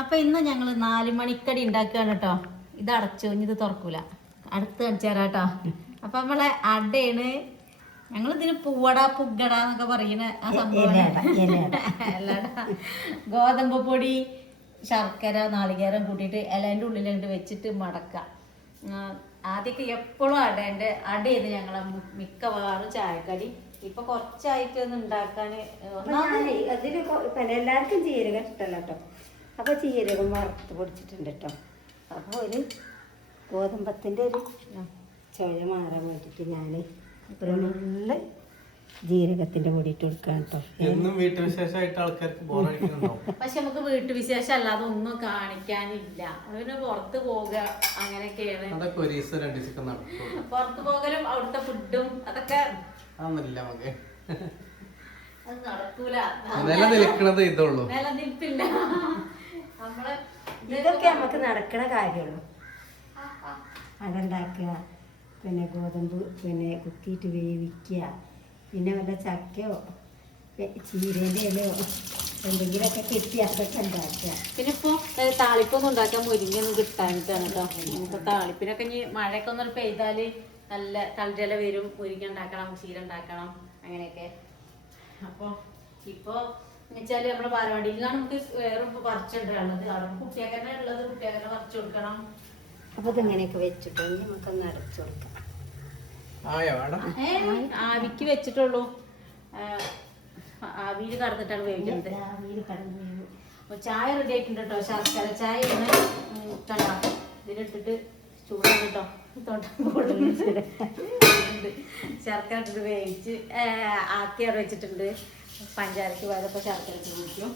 അപ്പൊ ഇന്ന് ഞങ്ങള് 4 മണിക്കടി ഉണ്ടാക്കുകയാണ് കേട്ടോ. ഇത് അടച്ചു, ഇത് തുറക്കൂല, അടുത്ത് കാണിച്ചു തരാം കേട്ടോ. അപ്പൊ നമ്മളെ അടയാണ്. ഞങ്ങൾ ഇതിന് പൂവട പുഗട എന്നൊക്കെ പറയുന്ന ആ സംഭവം. ഗോതമ്പ് പൊടി, ശർക്കര, നാളികേരം കൂട്ടിയിട്ട് ഇലേൻ്റെ ഉള്ളിലുണ്ട് വെച്ചിട്ട് മടക്കാം. ആദ്യമൊക്കെ എപ്പോഴും അട ചെയ്ത് ഞങ്ങളെ മിക്കവാറും ചായക്കടി. ഇപ്പൊ കുറച്ചായിട്ട് ഒന്ന് ഉണ്ടാക്കാന് അതിന് എല്ലാവർക്കും ജീരകം ഇഷ്ടമല്ല കേട്ടോ. അപ്പൊ ജീരകം വറുത്ത് പൊടിച്ചിട്ടുണ്ട് കേട്ടോ. അപ്പൊ ഒരു ഗോതമ്പത്തിന്റെ ഒരു ചുഴ മാറാൻ വേണ്ടിട്ട് ഞാന് ഒരു നല്ല ജീരകത്തിന്റെ പൊടി ഇട്ട് കൊടുക്കാം കേട്ടോ. പക്ഷെ നമുക്ക് വീട്ടുവിശേഷം അല്ലാതെ ഒന്നും കാണിക്കാനില്ല. പിന്നെ പുറത്ത് പോവുക അങ്ങനെയൊക്കെയാണ്. പുറത്ത് പോകലും അവിടുത്തെ ഫുഡും അതൊക്കെ അത് നടക്കൂല. നിലനിൽപ്പില്ല. നമ്മള് ഇതൊക്കെ നമുക്ക് നടക്കണ കാര്യമുള്ളൂ. അതുണ്ടാക്കുക, പിന്നെ ഗോതമ്പ് പിന്നെ കുത്തിയിട്ട് വേവിക്കുക, പിന്നെ വല്ല ചക്കയോ ചീരേൻ്റെ ഇലയോ എന്തെങ്കിലുമൊക്കെ കിട്ടി അതൊക്കെ ഉണ്ടാക്കുക. പിന്നെ ഇപ്പൊ താളിപ്പൊന്നും ഉണ്ടാക്കാൻ മുരിങ്ങൊന്നും കിട്ടാനിട്ടാണ് കേട്ടോ. നമുക്ക് താളിപ്പിനൊക്കെ ഇനി മഴയൊക്കെ ഒന്ന് പെയ്താല് നല്ല തളിരില വരും. മുരിങ്ങ ഉണ്ടാക്കണം, ചീര ഉണ്ടാക്കണം, അങ്ങനെയൊക്കെ. അപ്പൊ ഇപ്പൊ വെച്ചാല് നമ്മുടെ പാലവാടിയിലാണ് നമുക്ക് വേറെ പറിച്ചുണ്ടാണത്. അവിടെ കുട്ടിയൊക്കെ ഉള്ളത് കുട്ടിയൊക്കെ പറിച്ചു കൊടുക്കണം. അപ്പൊ ഇതെങ്ങനെയൊക്കെ വെച്ചിട്ട് നമുക്കൊന്ന് അടച്ചു കൊടുക്കാം. ആവിക്ക് വെച്ചിട്ടുള്ളൂ. ആവിയിൽ കടന്നിട്ടാണ് വേവിക്കുന്നത്. അപ്പൊ ചായ റെഡി ആയിട്ടുണ്ട് കേട്ടോ. ശർക്കര ചായ ഇതിലിട്ടിട്ട് ചൂടാണ് കേട്ടോ. ശർക്കര ഇട്ടിട്ട് വേവിച്ച് ആക്കി അവിടെ വെച്ചിട്ടുണ്ട്. പഞ്ചാരക്ക് പോയതപ്പോൾ ശർക്കര ഇട്ട് കുടിക്കും.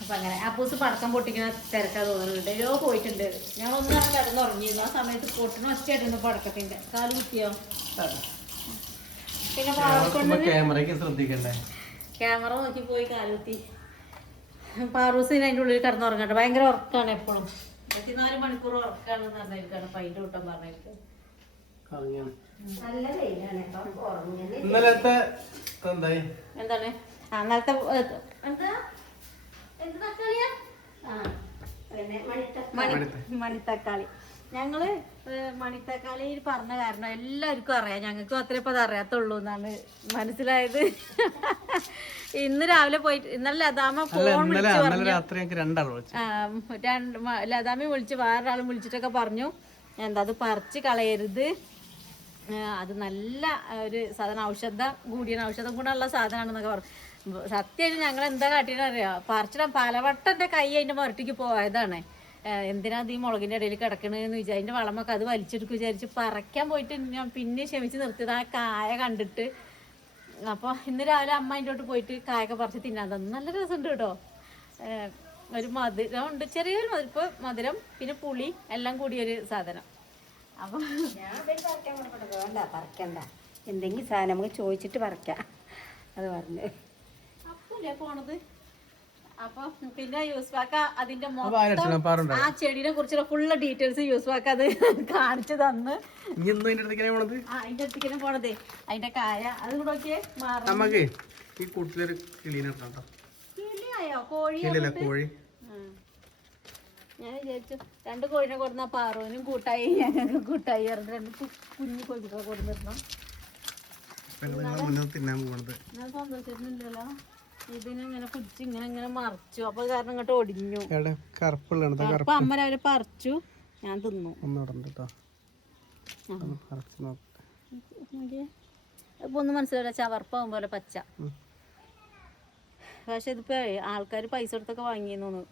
അപ്പൊ അങ്ങനെ അപ്പൂസ് പടക്കം പൊട്ടിക്കുന്ന തിരക്കാ തോന്നുന്നുണ്ട്. എല്ലോ പോയിട്ടുണ്ട്. ഞങ്ങളൊന്നും തന്നെ കിടന്നുറങ്ങിയിരുന്നു. ആ സമയത്ത് പൊട്ടിന് ഒച്ചയായിട്ടുണ്ട് പടക്കത്തിന്റെ. കാല് കുത്തിയോ? പിന്നെ ക്യാമറ നോക്കി പോയി കാലുകുത്തി. പാറൂസിന് അതിൻ്റെ ഉള്ളിൽ കിടന്നുറങ്ങട്ടെ. ഭയങ്കര ഉറക്കാണ് എപ്പോഴും. 24 മണിക്കൂർ ഉറക്കാണെന്ന് പറഞ്ഞിരിക്കാണ്. പൈൻ്റെ കൂട്ടം പറഞ്ഞിരിക്കും. എന്താണ് അന്നത്തെ മണിത്തക്കാളി. ഞങ്ങള് മണിത്തക്കാളി പറഞ്ഞ കാരണം എല്ലാവർക്കും അറിയാം. ഞങ്ങൾക്ക് മാത്രമേ ഇപ്പൊ അത് അറിയാത്തുള്ളൂ എന്നാണ് മനസ്സിലായത്. ഇന്ന് രാവിലെ പോയിട്ട് ഇന്നലെ ലതാമ ഫോൺ ലതാമി വിളിച്ച് വേറൊരാളും വിളിച്ചിട്ടൊക്കെ പറഞ്ഞു എന്താ അത് പറിച്ച് കളയരുത്, അത് നല്ല ഒരു സാധനം, ഔഷധം ഗുണമുള്ള സാധനമാണെന്നൊക്കെ പറഞ്ഞു. സത്യമായിട്ട് ഞങ്ങൾ എന്താ കാട്ടിയെന്ന് അറിയാം. പറിച്ചിടാൻ പലവട്ടൻ്റെ കൈ അതിൻ്റെ മുരട്ടിക്ക് പോയതാണ്. എന്തിനാ ഈ മുളകിൻ്റെ ഇടയിൽ കിടക്കണെന്ന് വിചാരിച്ചു. അതിൻ്റെ വളമൊക്കെ അത് വലിച്ചെടുക്കും വിചാരിച്ച് പറിക്കാൻ പോയിട്ട് ഞാൻ പിന്നെ ക്ഷമിച്ച് നിർത്തിയത് ആ കായ കണ്ടിട്ട്. അപ്പോൾ ഇന്ന് രാവിലെ അമ്മ അതിൻ്റെ തൊട്ട് പോയിട്ട് കായൊക്കെ പറിച്ച് തിന്നാൻ തന്നു. നല്ല രസമുണ്ട് കേട്ടോ. ഒരു മധുരം ഉണ്ട്, ചെറിയൊരു മധുരം പിന്നെ പുളി എല്ലാം കൂടിയൊരു സാധനം. അപ്പോൾ ഞാൻ പറിക്കണ്ട, എന്തെങ്കിലും സാധനം നമുക്ക് ചോദിച്ചിട്ട് പറിക്കാം അത് പറഞ്ഞു. അപ്പല്ലേ പോണത്. അപ്പൊ പിന്നെ യൂസ്ഫാക്ക അതിന്റെ ആ ചെടിനെ കുറിച്ചുള്ള ഫുള്ള് ഡീറ്റെയിൽസ് യൂസ്ഫാക്ക അത് കാണിച്ചു തന്ന്. അതിന്റെ അടുത്തേക്ക് പോണത് അതിന്റെ കായ അത് കൂടെ നോക്കിയേ കിളിയായോ കോഴി. ഞാൻ വിചാരിച്ചു 2 കോഴിനെ കൊടുന്ന പാറുവിനും കൂട്ടായി ഞങ്ങൾക്ക് കൂട്ടായി പറഞ്ഞിട്ട് 2 കുഞ്ഞു കോഴികളെ കൊടുത്തിരുന്നു. ഞാൻ സന്തോഷിച്ചിരുന്നില്ലല്ലോ. ഇതിനിങ്ങനെ പിടിച്ച് ഇങ്ങനെ മറിച്ചു. അപ്പൊ കാരണം ഇങ്ങോട്ട് ഒടിഞ്ഞു. അപ്പൊ അമ്മ രാവിലെ പറിച്ചു, ഞാൻ തിന്നു. ഇപ്പൊ ഒന്നും മനസ്സിലാവില്ല. ചവർപ്പാവും പോലെ പച്ച. പക്ഷെ ഇതിപ്പോ ആൾക്കാർ പൈസ കൊടുത്തൊക്കെ വാങ്ങിയെന്ന് തോന്നുന്നു.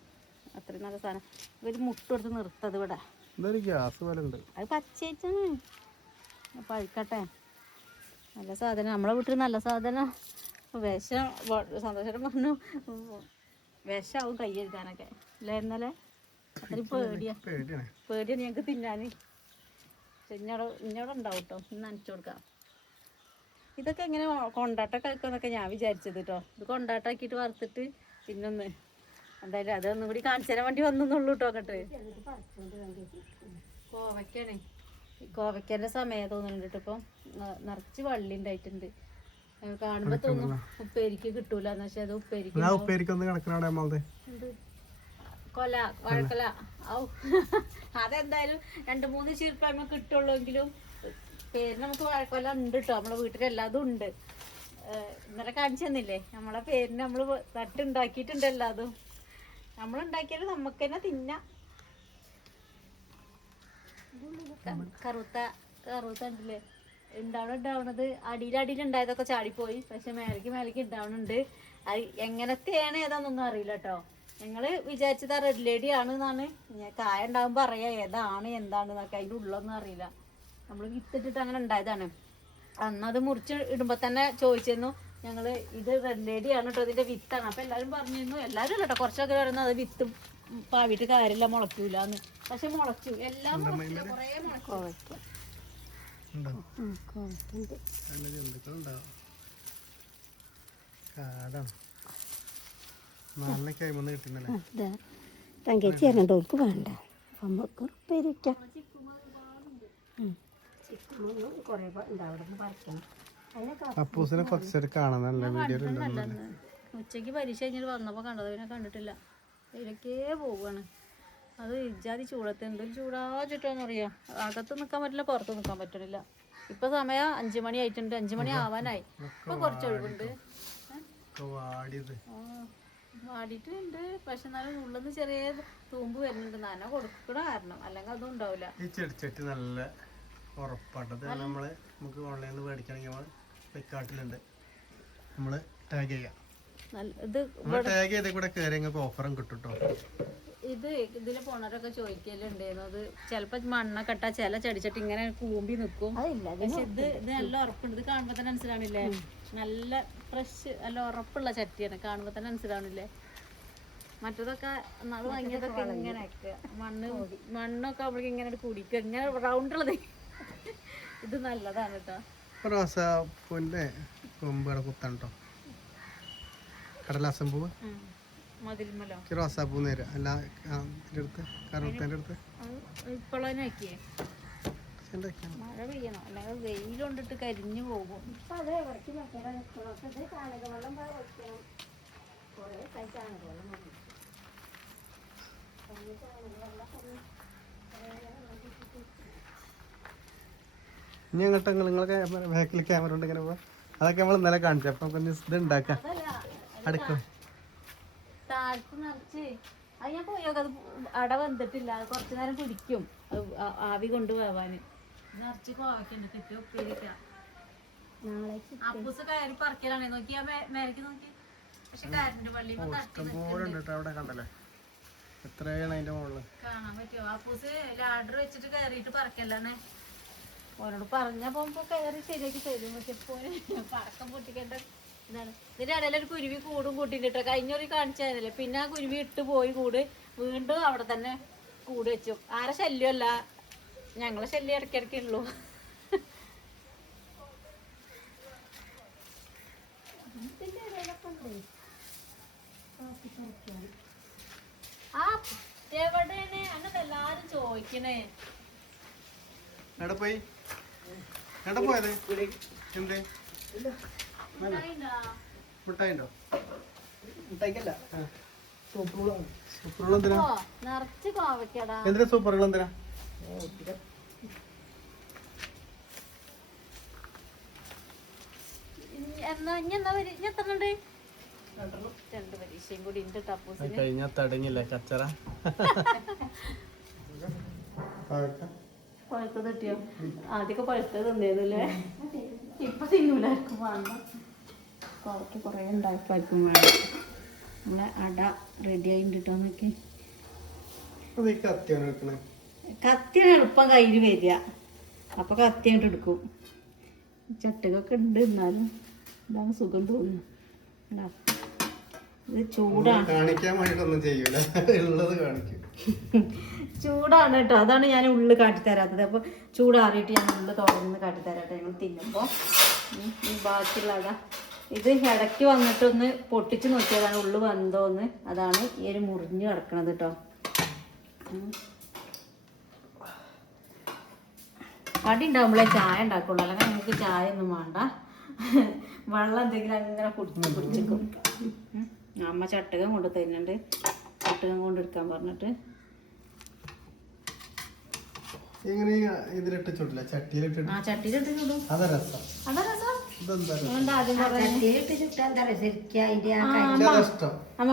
അത്രയും നല്ല സാധനം. ഇവര് മുട്ടെടുത്ത് നിർത്തത് ഇവിടെ. അത് പച്ചയായിട്ടാണ്. പഴുക്കട്ടെ. നല്ല സാധനം നമ്മളെ വീട്ടിൽ നല്ല സാധനം. വിഷം സന്തോഷം പറഞ്ഞു വിഷാവും കൈ എഴുതാനൊക്കെ അല്ലേ. ഇന്നലെ അത്രയും പേടിയാണ് ഞങ്ങൾക്ക് തിന്നാൻ. ഇന്നോടെ ഉണ്ടാവും കേട്ടോ. ഇന്ന് നനച്ചു കൊടുക്കാം. ഇതൊക്കെ എങ്ങനെ കൊണ്ടാട്ടൊക്കെ ആക്കുമെന്നൊക്കെ ഞാൻ വിചാരിച്ചത് കേട്ടോ. ഇത് കൊണ്ടാട്ടാക്കിയിട്ട് വറുത്തിട്ട് പിന്നൊന്ന് എന്തായാലും അതൊന്നും കൂടി കാണിച്ചു തരാൻ വേണ്ടി വന്നുള്ളൂ കേട്ടോ. അങ്ങോട്ട് കോവയ്ക്കാണേ. കോവയ്ക്കൻ്റെ സമയം തോന്നുന്നുണ്ട് കേട്ടോ. ഇപ്പം നിറച്ച് വള്ളി ഉണ്ടായിട്ടുണ്ട്. കാണുമ്പോ തോന്നും ഉപ്പേരിക്ക് കിട്ടൂല. പക്ഷെ അത് ഉപ്പേരിക്ക് കൊല വാഴക്കൊല ഔ അതെന്തായാലും 2-3 ചീർപ്പ കിട്ടുള്ളൂ എങ്കിലും പേരിന് നമുക്ക് വാഴക്കൊല ഉണ്ട് കേട്ടോ. നമ്മളെ വീട്ടിലെല്ലാതും ഉണ്ട്. ഇന്നലെ കാണിച്ചു തന്നില്ലേ നമ്മളെ പേരിന് നമ്മള് തട്ടുണ്ടാക്കിയിട്ടുണ്ട്. എല്ലാതും നമ്മളുണ്ടാക്കിയാലും നമുക്ക് തന്നെ തിന്നാം. കറുത്ത ഉണ്ടല്ലേ ഉണ്ടാവണത് അടിയിലുണ്ടായതൊക്കെ ചാടിപ്പോയി. പക്ഷെ മേലേക്ക് ഉണ്ടാവണുണ്ട്. അത് എങ്ങനത്തെയാണ് ഏതാന്നൊന്നും അറിയില്ല കേട്ടോ. ഞങ്ങള് വിചാരിച്ചത് റെഡ് ലേഡി ആണ് എന്നാണ്. കായ ഉണ്ടാകുമ്പോ അറിയാം ഏതാണ് എന്താണെന്നൊക്കെ. അതിൻ്റെ ഉള്ളൊന്നും അറിയില്ല. നമ്മൾ വിത്തിട്ടിട്ട് അങ്ങനെ ഉണ്ടായതാണ്. അന്നത് മുറിച്ച് ഇടുമ്പോ തന്നെ ചോദിച്ചിരുന്നു ഞങ്ങള് ഇത് റെഡ് ലേഡി ആണ് കേട്ടോ, ഇതിന്റെ വിത്താണ്. അപ്പൊ എല്ലാരും പറഞ്ഞിരുന്നു, എല്ലാരും അല്ല കേട്ടോ, കുറച്ചൊക്കെ പറയുന്നത് അത് വിത്ത് പാവിട്ട് കാര്യമില്ല, മുളക്കൂലെന്ന്. പക്ഷെ മുളച്ചു, എല്ലാം മുളച്ചില്ല, കൊറേ മുളച്ചു. തങ്കച്ചി ഇറങ്ങോൾക്ക് വേണ്ട, നമുക്ക് ഉപ്പേരിക്കാം. അപ്പൂസിനെ കുറച്ചൊരു കാണാനല്ല വീഡിയോ. ഉച്ചക്ക് പരീക്ഷ കഴിഞ്ഞിട്ട് വന്നപ്പോ കണ്ടത്, പിന്നെ കണ്ടിട്ടില്ല. ഇതിലൊക്കെ പോവാണ്. അത് ഇജാതി ചൂടത്ത് എന്തൊരു ചൂടാച്ചിട്ടാന്ന് അറിയാം. അകത്ത് നിൽക്കാൻ പറ്റില്ല, പുറത്ത് നിൽക്കാൻ പറ്റണില്ല. ഇപ്പൊ സമയം 5 മണി ആയിട്ടുണ്ട്. 5 മണി ആവാനായി. ഇപ്പൊ കുറച്ച് ഒഴിവുണ്ട്. വാടിയിട്ടുണ്ട്. പക്ഷെ എന്നാലും ഉള്ളന്ന് ചെറിയ തൂമ്പ് വരുന്നുണ്ട്. നന കൊടുക്കണ കാരണം, അല്ലെങ്കിൽ അതും ഉണ്ടാവില്ല. ഈ ചെടിച്ചട്ടി നല്ല ഉറപ്പാട്ടത്. നമുക്ക് ഓൺലൈനിൽ മേടിക്കണമെങ്കിൽ ഫ്ലിപ്കാർട്ടിലുണ്ട്. നമ്മള് ടാഗ് ചെയ്യാം. ടാഗ് ചെയ്ത കൂടെ കയറി ഓഫറും കിട്ടും കേട്ടോ. ഇത് ഇതില് പോണവരൊക്കെ ചോദിക്കലുണ്ടായിരുന്നു. അത് ചിലപ്പോ മണ്ണൊക്കെ ഇട്ടാ ചില ചെടിച്ചട്ടി ഇങ്ങനെ കൂമ്പി നിൽക്കും. പക്ഷെ ഇത് നല്ല ഉറപ്പുണ്ട്. ഇത് കാണുമ്പോ തന്നെ മനസ്സിലാവണില്ലേ, നല്ല ഫ്രഷ് നല്ല ഉറപ്പുള്ള ചട്ടിയാണ്. കാണുമ്പോ തന്നെ മനസ്സിലാവണില്ലേ. മറ്റതൊക്കെ നാള് വാങ്ങിയതൊക്കെ ഇങ്ങനെ മണ്ണൊക്കെ അവൾക്ക് ഇങ്ങനെ കുടിക്കുക, ഇങ്ങനെ റൗണ്ടുള്ളത്. ഇത് നല്ലതാണ് കേട്ടോ. റോസാപ്പൂവിന്റെ കൊമ്പുകളെ കുത്തണ്ടോ, കടലാസം പൂവ് മതിൽമലോ റോസാപ്പൂ നേരം അല്ല അടുത്ത് കറുത്തേൻ്റെ അടുത്ത് ഇപ്പോഴാക്കിയേ മഴ പെയ്യണം, അല്ലെങ്കിൽ വെയിലുകൊണ്ടിട്ട് കരിഞ്ഞു പോകും. ഇനി അങ്ങോട്ട് നിങ്ങളൊക്കെ ബാക്കിൽ ക്യാമറ ഉണ്ട് ഇങ്ങനെ അതൊക്കെ നമ്മൾ ഇന്നലെ കാണിച്ചു. അപ്പൊ ഇത് ഉണ്ടാക്കാം അടുക്കള താഴത്ത് നിറച്ച് അത് ഞാൻ പോയോ. അത് അട വന്നിട്ടില്ല, അത് കുറച്ചു നേരം പിടിക്കും ആവി കൊണ്ട് പോവാന്. നിറച്ച് കോവയ്ക്കുണ്ട്, കിട്ടി ഉപ്പേരിക്കാം. അപ്പൂസ് കയറി പറിക്കലാണേ. നോക്കിയാ മേലേക്ക് നോക്കി. പക്ഷെ കയറിന്റെ പള്ളി അവിടെ കണ്ടല്ലേ എത്രയാണ് അതിന്റെ മുകളിൽ കാണാൻ പറ്റുമോ. അപ്പൂസ് ലാഡർ വെച്ചിട്ട് കയറിയിട്ട് പറിക്കലാണേ. ഓനോട് പറഞ്ഞപ്പോ കയറി ശരിയാക്കി തരും. പക്ഷെ പടക്കം പൊട്ടിക്കേണ്ട ഇതാണ്. ഇതിന്റെ ഇടയിൽ ഒരു കുരുവി കൂടും കൂട്ടിട്ടോ. കഴിഞ്ഞൊരു കാണിച്ചതല്ലേ. പിന്നെ ആ കുരുവി ഇട്ട് പോയി കൂട്, വീണ്ടും അവിടെ തന്നെ കൂട് വെച്ചു. ആരെ ശല്യമല്ല, ഞങ്ങളെ ശല്യം ഇടയ്ക്കിടയ്ക്കുള്ളൂ. ആ എവിടെയാണ് അന്നത് എല്ലാരും ചോദിക്കണേ. എവിടെ പോയി എവിടെ പോയത് എന്ത് മുട്ടായിണ്ടോ? മുട്ടായിക്കല്ല, സൂപ്പറുകൾ എന്തിനാ? നിറച്ച് കോവയ്ക്കടാ. എന്തിനാ സൂപ്പറുകൾ എന്തിനാ? രണ്ട് പരീക്ഷയും കൂടി ഉണ്ട് ടപ്പൂസിന്. കഴിഞ്ഞ തടങ്ങില്ല കച്ചറ. പഴുത്തത് കിട്ടിയോ? ആദ്യമൊക്കെ പഴുത്തത് തിന്നേന്നല്ലേ, ഇപ്പൊ തിന്നൂലായിരിക്കും. വേണ്ട, കുറച്ച് കുറേ ഉണ്ടാക്കുമായിരിക്കും വേണം. നമ്മളെ അട റെഡി ആയിട്ടോ. നോക്കി കത്തിയാണ് എളുപ്പം കയ്യിൽ വരിക. അപ്പൊ കത്തിയായിട്ട് എടുക്കും. ചട്ടുകൊക്കെ ഉണ്ട്, എന്നാലും ഇതാണ് സുഖം തോന്നുന്നു. ഇത് ചൂടാണ്, കാണിക്കാൻ വേണ്ടിട്ടൊന്നും ചെയ്യൂല, ഉള്ളത് കാണിക്കും. ചൂടാണ് കേട്ടോ. അതാണ് ഞാൻ ഉള്ളു കാട്ടിത്തരാത്തത്. അപ്പൊ ചൂടാറിയിട്ട് ഞാൻ ഉള്ളു തുറന്ന് കാട്ടിത്തരാട്ടെ. ഞങ്ങൾ തിന്നുമ്പോ ഈ ബാക്കിയുള്ള അട ഇത് ഇടയ്ക്ക് വന്നിട്ടൊന്ന് പൊട്ടിച്ച് നോക്കിയതാണ് ഉള്ളു വന്നോന്ന്. അതാണ് ഈ ഒരു മുറിഞ്ഞ് കിടക്കണത് കേട്ടോ. കടി ഉണ്ടാകുമ്പോഴേ ചായ ഉണ്ടാക്കുള്ളൂ, അല്ലെങ്കിൽ നമുക്ക് ചായ ഒന്നും വേണ്ട. വെള്ളം എന്തെങ്കിലും അങ്ങനെ കുടിച്ചിക്കും. അമ്മ ചട്ടുകം കൊണ്ട് തരുന്നുണ്ട്. ഇട്ട് കൊണ്ടെടുക്കാൻ പറഞ്ഞിട്ട് എങ്ങനെ ഇതിലിട്ട് ചുടില്ല ചട്ടിയിലിട്ടിട്ട് ആ ചട്ടിയിലിട്ട് ചുടും. അതാ രസം. അതാ രസം. ഇതെന്താ രസം? അതുകൊണ്ട് ആദ്യം പറഞ്ഞു ചട്ടിയിലിട്ട് ചുട്ടാ എന്താ പറയുക ശരിക്കും അതിൻ്റെ ആ എനിക്ക് അതാ ഇഷ്ടം. അമ്മ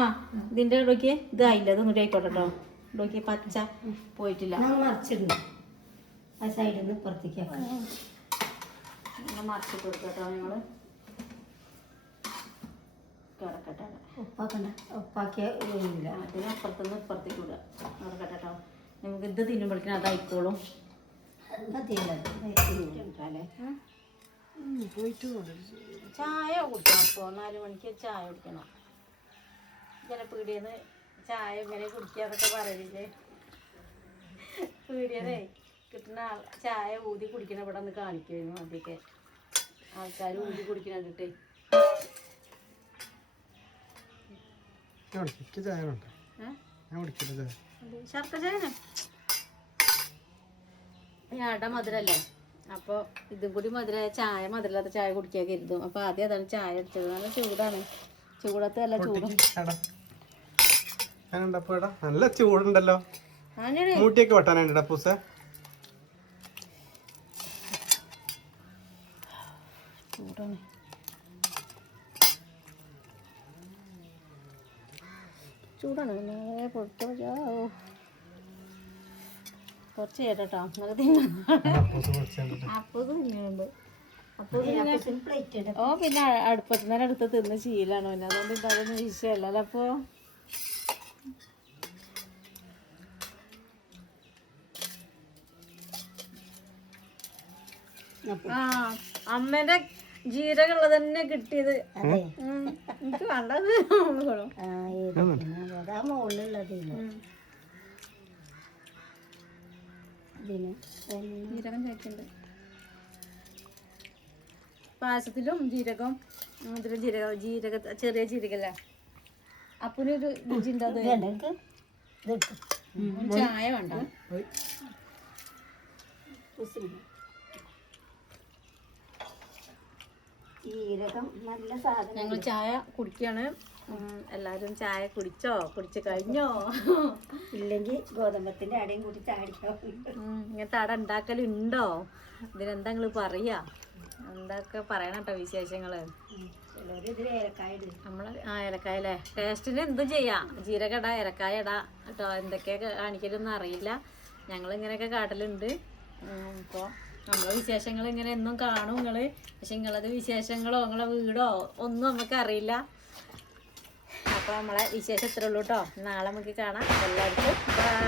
ഇതിന്റെ ഇടയ്ക്ക് ഇത് ആയില്ല, അത് ഇങ്ങോട്ട് ആയിക്കോട്ടെ കേട്ടോ. ഇടയ്ക്ക് പച്ച പോയിട്ടില്ല. നമ്മൾ മറിച്ചിടുന്നു. ആ സൈഡിൽ നിന്ന് ഇപ്പുറത്തേക്ക് ആക്കാം. മറിച്ചിട്ട് കൊടുക്കട്ടോ ഞങ്ങള് കിടക്കട്ടെ. ഉപ്പാക്കണ്ട, ഉപ്പാക്കിയ ഇല്ല. അതിനപ്പുറത്തുനിന്ന് ഇപ്പുറത്തേക്ക് വിടുക. കിടക്കട്ടെ കേട്ടോ. നമുക്ക് ഇത് തിന്നുമ്പോഴേക്കും അതായിക്കോളും. ചായ കുടിക്കണം. അപ്പോൾ 4 മണിക്ക് ചായ കുടിക്കണം. ഇങ്ങനെ പീടിയെന്ന് ചായ ഇങ്ങനെ കുടിക്കാന്നൊക്കെ പറയില്ലേ. പീടിയതേ കിട്ടുന്ന ചായ ഊതി കുടിക്കണ ഇവിടെ ഒന്ന് കാണിക്കുമായിരുന്നു. ആദ്യമൊക്കെ ആൾക്കാർ ഊതി കുടിക്കണ കണ്ടിട്ടേ. എനിക്ക് ചായ വേണ്ട, ഞാൻ കുടിക്കില്ല ചായ. ശർക്കര ചായനെ ഞാടെ മധുരല്ലേ, അപ്പോൾ ഇതും കൂടി ചായ മധുരമില്ലാത്ത ചായ കുടിക്കാൻ കരുതും. അപ്പോൾ ആദ്യം അതാണ് ചായ അടിച്ചത്. നല്ല ചൂടാണ്, ചൂടത്ത് നല്ല ചൂടും. നല്ല ചൂടുണ്ടല്ലോ. മൂട്ടിയൊക്കെ വെട്ടാനുണ്ട് പൂസ. ചൂടാണ്. ചൂടാണ് പൊട്ടോ കുറച്ച് കേട്ടോ. അങ്ങനെ തിന്നുന്നുണ്ട്. അപ്പോൾ തിന്നുന്നുണ്ട്. അപ്പോൾ പിന്നെ അടുപ്പത്ത് നിന്ന് അടുത്ത് തിന്ന് ശീലമാണ്. പിന്നെ അതുകൊണ്ട് ഇതൊന്നും വിഷയമല്ലല്ലോ. അപ്പോൾ ആ അമ്മേന്റെ ജീരകമുള്ളത് തന്നെ കിട്ടിയത്. എനിക്ക് വേണ്ടത് അതാ മുകളിലുള്ളത്. ജീരകം ചേർക്കുന്നുണ്ട്. പായസത്തിലും ജീരകം, ഇതിലും ജീരക ചെറിയ ജീരകല്ല. അപ്പനൊരു രുചി ഉണ്ട്. ചായ വേണ്ട. ജീരകം നല്ല സാധനം. ഞങ്ങൾ ചായ കുടിക്കുകയാണ്. എല്ലാവരും ചായ കുടിച്ചോ? കുടിച്ചു കഴിഞ്ഞോ? ഇല്ലെങ്കിൽ ഗോതമ്പത്തിന്റെ അടയും കൂടി ചാടിക്കാം. ഇങ്ങനത്തെ അട ഉണ്ടാക്കലുണ്ടോ? ഇതിനെന്താ നിങ്ങൾ പറയാ? എന്തൊക്കെ പറയണം കേട്ടോ വിശേഷങ്ങള്. നമ്മള് ഏലക്കായ അല്ലേ, ടേസ്റ്റിന് എന്തും ചെയ്യാം. ജീരക ഇടാ, ഏലക്കായ ഇടാ കേട്ടോ. എന്തൊക്കെയൊക്കെ കാണിക്കലൊന്നും അറിയില്ല. ഞങ്ങൾ ഇങ്ങനെയൊക്കെ കാട്ടലുണ്ട്. ഇപ്പോൾ നമ്മളെ വിശേഷങ്ങൾ ഇങ്ങനെ എന്നും കാണും നിങ്ങള്. പക്ഷെ നിങ്ങളത് വിശേഷങ്ങളോ നിങ്ങളെ വീടോ ഒന്നും നമുക്ക് അറിയില്ല. അപ്പോൾ നമ്മളെ വിശേഷം ഇത്രേ ഉള്ളൂ കേട്ടോ. നാളെ നമുക്ക് കാണാം. എല്ലാവർക്കും ബൈ.